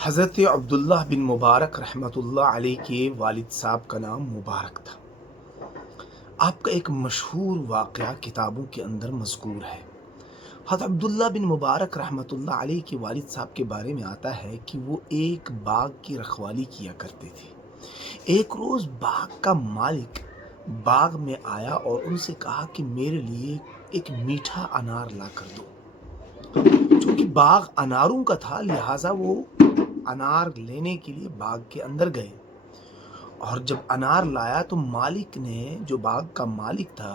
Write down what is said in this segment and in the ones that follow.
حضرت عبداللہ بن مبارک رحمۃ اللہ علیہ کے والد صاحب کا نام مبارک تھا۔ آپ کا ایک مشہور واقعہ کتابوں کے اندر مذکور ہے۔ حضرت عبداللہ بن مبارک رحمۃ اللہ علیہ کے والد صاحب کے بارے میں آتا ہے کہ وہ ایک باغ کی رکھوالی کیا کرتے تھے۔ ایک روز باغ کا مالک باغ میں آیا اور ان سے کہا کہ میرے لیے ایک میٹھا انار لا کر دو۔ چونکہ باغ اناروں کا تھا لہٰذا وہ انار لینے کے لیے باغ کے اندر گئے، اور جب انار لایا تو مالک نے، جو باغ کا مالک تھا،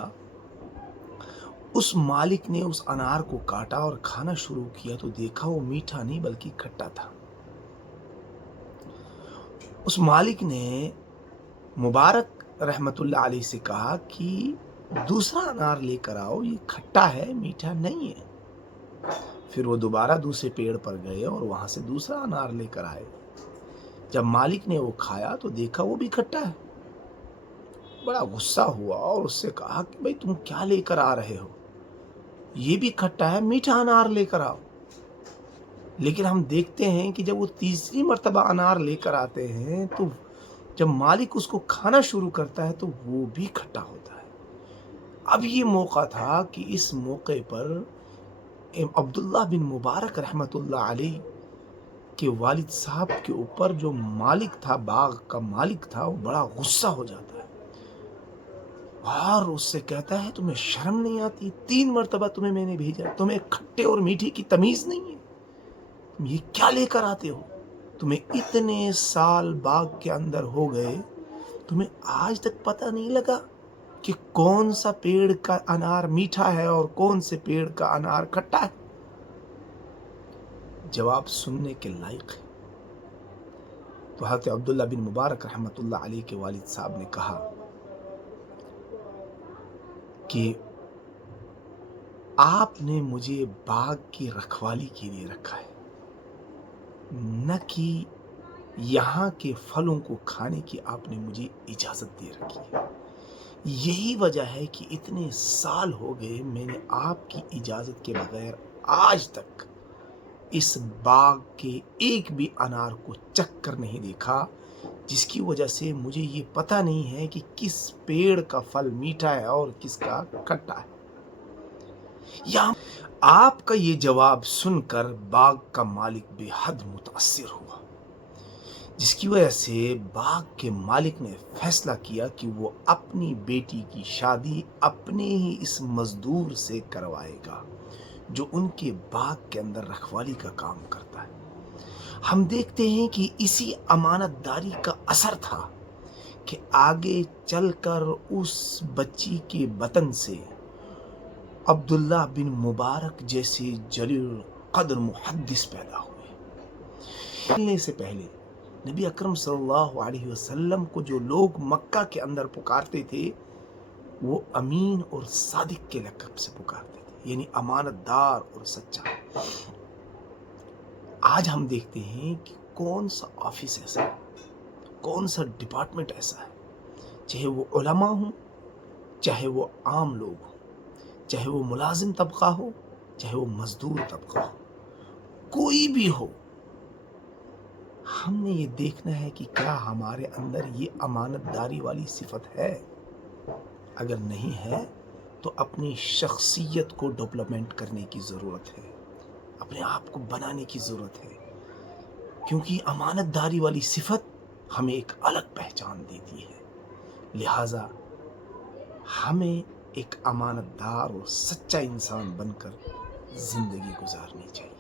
اس مالک نے اس انار کو کاٹا اور کھانا شروع کیا تو دیکھا وہ میٹھا نہیں بلکہ کھٹا تھا۔ اس مالک نے مبارک رحمت اللہ علیہ سے کہا کہ دوسرا انار لے کر آؤ، یہ کھٹا ہے میٹھا نہیں ہے۔ پھر وہ دوبارہ دوسرے پیڑ پر گئے اور وہاں سے دوسرا انار لے کر آئے۔ جب مالک نے وہ کھایا تو دیکھا وہ بھی کھٹا ہے۔ بڑا غصہ ہوا اور اس سے کہا کہ بھئی تم کیا لے کر آ رہے ہو؟ یہ بھی کھٹا ہے، میٹھا انار لے کر آؤ۔ لیکن ہم دیکھتے ہیں کہ جب وہ تیسری مرتبہ انار لے کر آتے ہیں تو جب مالک اس کو کھانا شروع کرتا ہے تو وہ بھی کھٹا ہوتا ہے۔ اب یہ موقع تھا کہ اس موقع پر عبداللہ بن مبارک رحمت اللہ علیہ کے والد صاحب کے اوپر جو مالک تھا، باغ کا مالک تھا، وہ بڑا غصہ ہو جاتا ہے اور اس سے کہتا ہے تمہیں شرم نہیں آتی؟ 3 مرتبہ تمہیں میں نے بھیجا، تمہیں کھٹے اور میٹھے کی تمیز نہیں ہے؟ تم یہ کیا لے کر آتے ہو؟ تمہیں اتنے سال باغ کے اندر ہو گئے، تمہیں آج تک پتہ نہیں لگا کہ کون سا پیڑ کا انار میٹھا ہے اور کون سے پیڑ کا انار کھٹا ہے؟ جواب سننے کے لائق ہے۔ تو حضرت عبداللہ بن مبارک رحمت اللہ علیہ کے والد صاحب نے کہا کہ آپ نے مجھے باغ کی رکھوالی کے لیے رکھا ہے، نہ کہ یہاں کے پھلوں کو کھانے کی آپ نے مجھے اجازت دے رکھی ہے۔ یہی وجہ ہے کہ اتنے سال ہو گئے میں نے آپ کی اجازت کے بغیر آج تک اس باغ کے ایک بھی انار کو چکھ کر نہیں دیکھا، جس کی وجہ سے مجھے یہ پتہ نہیں ہے کہ کس پیڑ کا پھل میٹھا ہے اور کس کا کھٹا ہے۔ یہاں آپ کا یہ جواب سن کر باغ کا مالک بے حد متاثر ہوا، جس کی وجہ سے باغ کے مالک نے فیصلہ کیا کہ وہ اپنی بیٹی کی شادی اپنے ہی اس مزدور سے کروائے گا جو ان کے باغ کے اندر رکھوالی کا کام کرتا ہے۔ ہم دیکھتے ہیں کہ اسی امانت داری کا اثر تھا کہ آگے چل کر اس بچی کے بطن سے عبداللہ بن مبارک جیسے جلیل القدر محدث پیدا ہوئے۔ ملنے سے پہلے نبی اکرم صلی اللہ علیہ وسلم کو جو لوگ مکہ کے اندر پکارتے تھے وہ امین اور صادق کے لقب سے پکارتے تھے، یعنی امانت دار اور سچا۔ آج ہم دیکھتے ہیں کہ کون سا آفس ایسا ہے، کون سا ڈپارٹمنٹ ایسا ہے، چاہے وہ علماء ہوں، چاہے وہ عام لوگ ہوں، چاہے وہ ملازم طبقہ ہو، چاہے وہ مزدور طبقہ ہو، کوئی بھی ہو، ہم نے یہ دیکھنا ہے کہ کیا ہمارے اندر یہ امانت داری والی صفت ہے۔ اگر نہیں ہے تو اپنی شخصیت کو ڈیولپمنٹ کرنے کی ضرورت ہے، اپنے آپ کو بنانے کی ضرورت ہے، کیونکہ امانت داری والی صفت ہمیں ایک الگ پہچان دیتی ہے۔ لہٰذا ہمیں ایک امانت دار اور سچا انسان بن کر زندگی گزارنی چاہیے۔